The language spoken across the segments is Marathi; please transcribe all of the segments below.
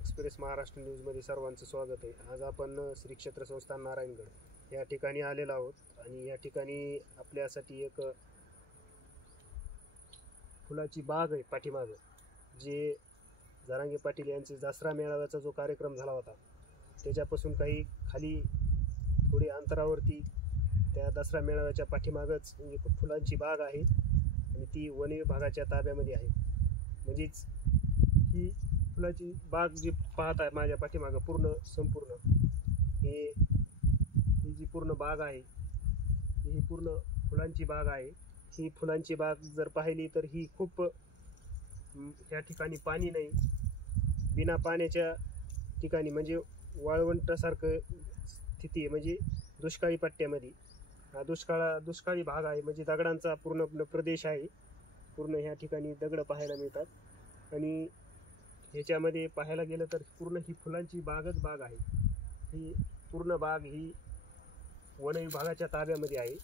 एक्सप्रेस महाराष्ट्र न्यूजमध्ये सर्वांचं स्वागत आहे। आज आपण श्री क्षेत्र संस्थान नारायणगड या ठिकाणी आलेलो आहोत आणि या ठिकाणी आपल्यासाठी एक फुलाची बाग आहे पाठीमागे, जे जरांगे पाटील यांचे दसरा मेळाव्याचा जो कार्यक्रम झाला होता त्याच्यापासून काही खाली थोडी अंतरावरती त्या दसरा मेळाव्याच्या पाठीमागच एक फुलांची बाग आहे आणि ती वन विभागाच्या ताब्यामध्ये आहे। म्हणजेच ही फुलाची बाग जी पाहत आहे माझ्या पाठीमागे पूर्ण संपूर्ण ही जी पूर्ण बाग आहे ही पूर्ण फुलांची बाग आहे। ही फुलांची बाग जर पाहिली तर ही खूप या ठिकाणी पाणी नाही, बिना पाण्याच्या ठिकाणी म्हणजे वाळवंटासारखं स्थिती आहे, म्हणजे दुष्काळी पट्ट्यामध्ये हा दुष्काळी भाग आहे, म्हणजे दगडांचा पूर्ण प्रदेश आहे। पूर्ण ह्या ठिकाणी दगड पाहायला मिळतात आणि ह्याच्यामध्ये पाहायला गेलं तर पूर्ण ही फुलांची बागच बाग आहे। ही पूर्ण बाग ही वन विभागाच्या ताब्यामध्ये आहे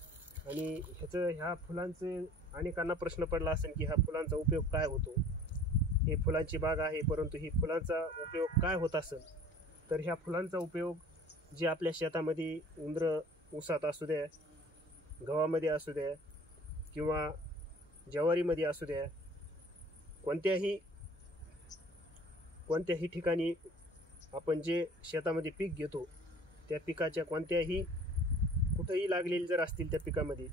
आणि ह्या फुलांचे अनेकांना प्रश्न पडला असेल की ह्या फुलांचा उपयोग काय होतो। ही फुलांची बाग आहे, परंतु ही फुलांचा उपयोग काय होत असेल तर ह्या फुलांचा उपयोग जे आपल्या शेतामध्ये उंदरं ऊसात असू द्या, गव्हामध्ये असू द्या किंवा ज्वारीमध्ये असू द्या, कोणत्याही ठिकाणी आपण जे शेतामध्ये पीक घेतो त्या पिकाच्या कुठेही लागलेली जर असतील त्या पिकामध्ये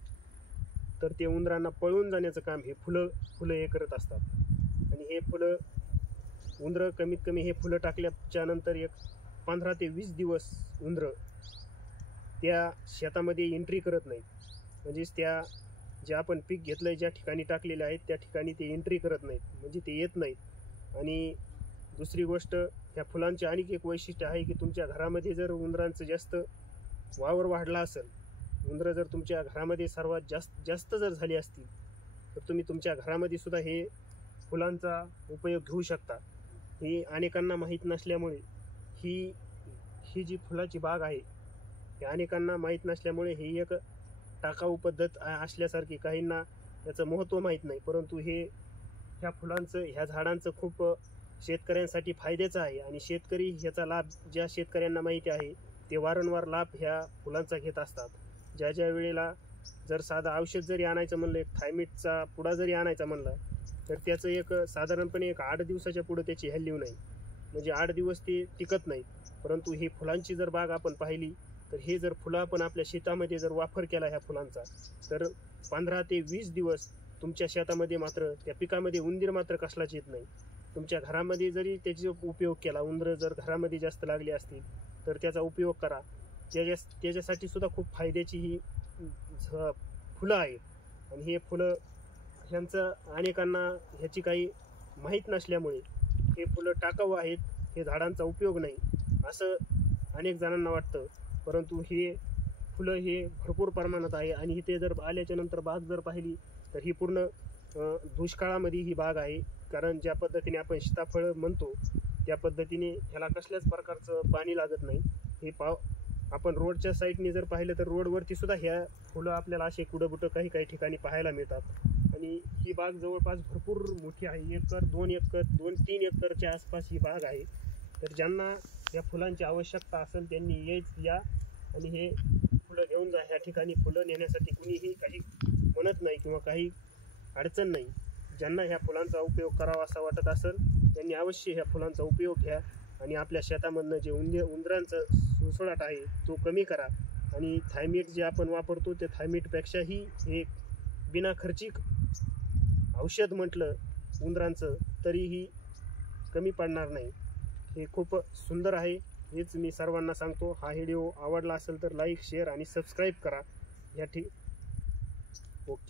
तर ते उंदरांना पळून जाण्याचं काम हे फुलं हे करत असतात। आणि हे फुलं उंदरं कमीत कमी हे फुलं टाकल्याच्या नंतर एक 15 ते 20 दिवस उंदरं त्या शेतामध्ये एंट्री करत नाहीत, म्हणजेच त्या जे आपण पीक घेतलंय ज्या ठिकाणी टाकलेले आहेत त्या ठिकाणी ते एंट्री करत नाहीत, म्हणजे ते येत नाहीत। आणि दुसरी गोष्ट, ह्या फुलांचे आणखी एक वैशिष्ट्य आहे की तुमच्या घरामध्ये जर उंदरांचं जास्त वावर वाढला असेल, उंदरं जर तुमच्या घरामध्ये सर्वात जास्त जर झाली असतील तर तुम्ही तुमच्या घरामध्ये सुद्धा हे फुलांचा उपयोग घेऊ शकता। ही अनेकांना माहीत नसल्यामुळे ही जी फुलाची बाग आहे हे अनेकांना माहीत नसल्यामुळे ही एक टाकाऊ पद्धत असल्यासारखी, काहींना याचं महत्त्व माहीत नाही, परंतु ह्या फुलांचं ह्या झाडांचं खूप शेतकऱ्यांसाठी फायद्याचं आहे आणि शेतकरी ह्याचा लाभ ज्या शेतकऱ्यांना माहिती आहे ते वारंवार लाभ ह्या फुलांचा घेत असतात। ज्या वेळेला जर साधं औषध जरी आणायचं म्हणलं, एक थायमिटचा पुडा जरी आणायचा म्हणलं तर त्याचं एक साधारणपणे 8 दिवसाच्या पुढे त्याची व्हॅल्यू नाही, म्हणजे 8 दिवस ते टिकत नाही। परंतु ही फुलांची जर बाग आपण पाहिली तर हे जर फुलं आपण आपल्या शेतामध्ये जर वापर केला ह्या फुलांचा तर 15 ते 20 दिवस तुमच्या शेतामध्ये मात्र त्या पिकामध्ये उंदीर मात्र कसलाच येत नाही। तुमच्या घरामध्ये जरी त्याचा उपयोग केला, उंदरं जर घरामध्ये जास्त लागली असतील तर त्याचा उपयोग करा, त्याच्यासाठी सुद्धा खूप फायद्याची ही फुलं आहेत। आणि हे फुलं ह्यांचं अनेकांना ह्याची काही माहीत नसल्यामुळे हे फुलं टाकाऊ आहेत, हे झाडांचा उपयोग नाही असं अनेक जणांना वाटतं, परंतु हे फुलं हे भरपूर प्रमाणात आहे। आणि इथे जर आल्याच्या नंतर बाग जर पाहिली तर ही पूर्ण दुष्काळामध्ये ही बाग आहे, कारण ज्या पद्धतीने आपण सीताफळ म्हणतो त्या पद्धतीने ह्याला कसल्याच प्रकारचं पाणी लागत नाही। हे आपण रोडच्या साईडने जर पाहिलं तर रोडवरती सुद्धा ह्या फुलं आपल्याला असे कुठं काही ठिकाणी पाहायला मिळतात। आणि ही बाग जवळपास भरपूर मोठी आहे, 1 एकर 2 एकर 2-3 एकरच्या आसपास ही बाग आहे। तर ज्यांना या फुलांची आवश्यकता असेल त्यांनी या आणि हे फुलं घेऊन जा। ह्या ठिकाणी फुलं नेण्यासाठी कुणीही काही म्हणत नाही किंवा काही अडचण नाही। ज्यांना ह्या फुलांचा उपयोग करावा असा वाटत असेल त्यांनी अवश्य ह्या फुलांचा उपयोग घ्या आणि आपल्या शेतामधनं जे उंदरांचं सुळसुळाट आहे तो कमी करा। आणि थायमिट जे आपण वापरतो त्या थायमिटपेक्षाही हे बिना खर्चिक औषध म्हटलं उंदरांचं तरीही कमी पडणार नाही। हे खूप सुंदर आहे, हेच मी सर्वांना सांगतो। हा व्हिडिओ आवडला असेल तर लाईक, शेअर आणि सबस्क्राईब करा।